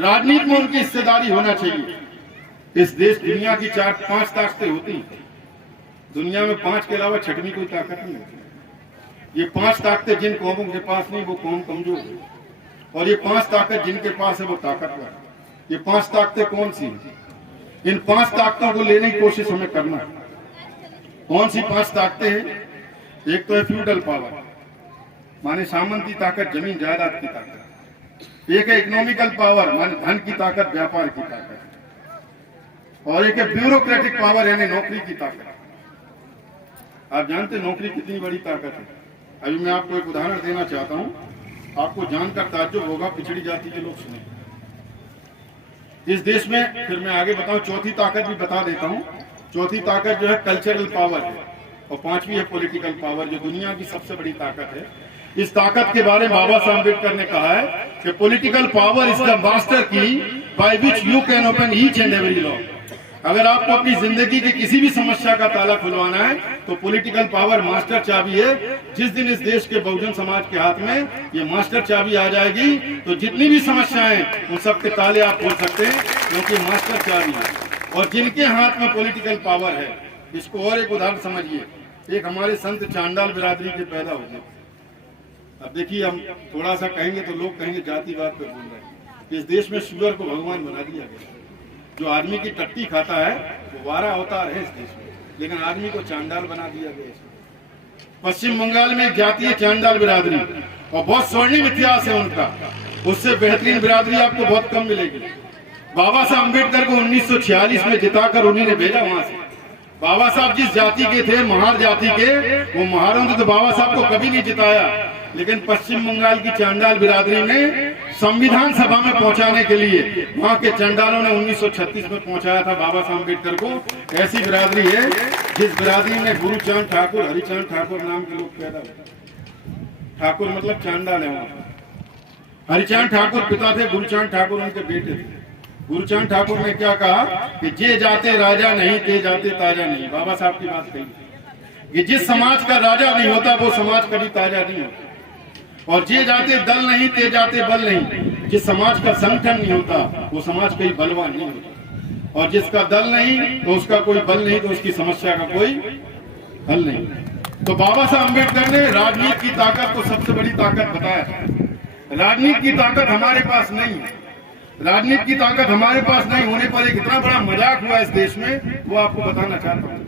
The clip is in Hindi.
राजनीति में उनकी हिस्सेदारी होना चाहिए। इस देश दुनिया की 4-5 ताकतें होती हैं, दुनिया में 5 के अलावा छठवीं कोई ताकत नहीं होती। ये 5 ताकतें जिन कौमों के पास नहीं वो कौम कमजोर है, और ये 5 ताकत जिनके पास है वो ताकतवर है। ये 5 ताकतें कौन सी हैं? इन 5 ताकतों को लेने की कोशिश हमें करना है। कौन सी 5 ताकतें हैं? एक तो है फ्यूडल पावर, माने सामंती ताकत, जमीन जायदाद की ताकत। एक है इकोनॉमिकल पावर, माने धन की ताकत, व्यापार की ताकत। और एक है ब्यूरोक्रेटिक पावर, यानी नौकरी की ताकत। आप जानते हैं नौकरी कितनी बड़ी ताकत है। अभी मैं आपको एक उदाहरण देना चाहता हूं, आपको जानकर ताज्जुब होगा, पिछड़ी जाति के लोग सुने। इस देश में, फिर मैं आगे बताऊं, चौथी ताकत भी बता देता हूं। चौथी ताकत जो है कल्चरल पावर है, और 5वीं है पॉलिटिकल पावर, जो दुनिया की सबसे बड़ी ताकत है। इस ताकत के बारे में बाबा साहब अम्बेडकर ने कहा है कि political power is the master key by which you can open each and every law. अगर आपको अपनी जिंदगी की किसी भी समस्या का ताला खुलवाना है तो पॉलिटिकल पावर मास्टर चाबी है। जिस दिन इस देश के बहुजन समाज के हाथ में ये मास्टर चाबी आ जाएगी तो जितनी भी समस्याएं उन सब के ताले आप खोल सकते हैं, क्योंकि मास्टर चाबी है। और जिनके हाथ में पॉलिटिकल पावर है, इसको और एक उदाहरण समझिए। एक हमारे संत चांडाल बिरादरी के पैदा हो गए। अब देखिए, हम थोड़ा सा कहेंगे तो लोग कहेंगे जातिवाद पे बोल रहे हैं। इस देश में शुगर को भगवान बना दिया गया। जो आदमी की टट्टी खाता है वो 12 अवतार है इस देश में, लेकिन आदमी को चांडाल बना दिया गया। पश्चिम बंगाल में एक जाति है चांडाल बिरादरी, और बहुत स्वर्णिम इतिहास है उनका। उससे बेहतरीन बिरादरी आपको बहुत कम मिलेगी। बाबा साहब अम्बेडकर को 1946 में जिताकर उन्हीं ने भेजा वहां से। बाबा साहब जिस जाति के थे, महार जाति के, वो महारों ने तो बाबा साहब को कभी नहीं जिताया, लेकिन पश्चिम बंगाल की चांडाल बिरादरी में संविधान सभा में पहुंचाने के लिए वहां के चंडालों ने 1936 में पहुंचाया था बाबा साहब अम्बेडकर को। ऐसी बिरादरी है जिस बिरादरी में गुरुचांद ठाकुर, हरिचांद ठाकुर नाम के लोग पैदा हुए। ठाकुर मतलब चांडाल है वहां। हरिचांद ठाकुर पिता थे, गुरुचांद ठाकुर उनके बेटे थे। गुरुचांद ठाकुर ने क्या कहा कि जे जाते राजा नहीं, ते जाते ताजा नहीं। बाबा साहब की बात कही कि जिस समाज का राजा नहीं होता वो समाज कभी ताजा नहीं होता। और जे जाते दल नहीं, ते जाते बल नहीं। जिस समाज का संगठन नहीं होता वो समाज कहीं बलवान नहीं होता। और जिसका दल नहीं तो उसका कोई बल नहीं, तो उसकी समस्या का कोई हल नहीं। तो बाबा साहब अम्बेडकर ने राजनीति की ताकत को सबसे बड़ी ताकत बताया। राजनीति की ताकत हमारे पास नहीं है। राजनीति की ताकत हमारे पास नहीं होने पर एक इतना बड़ा मजाक हुआ इस देश में, वो आपको बताना चाहता हूँ।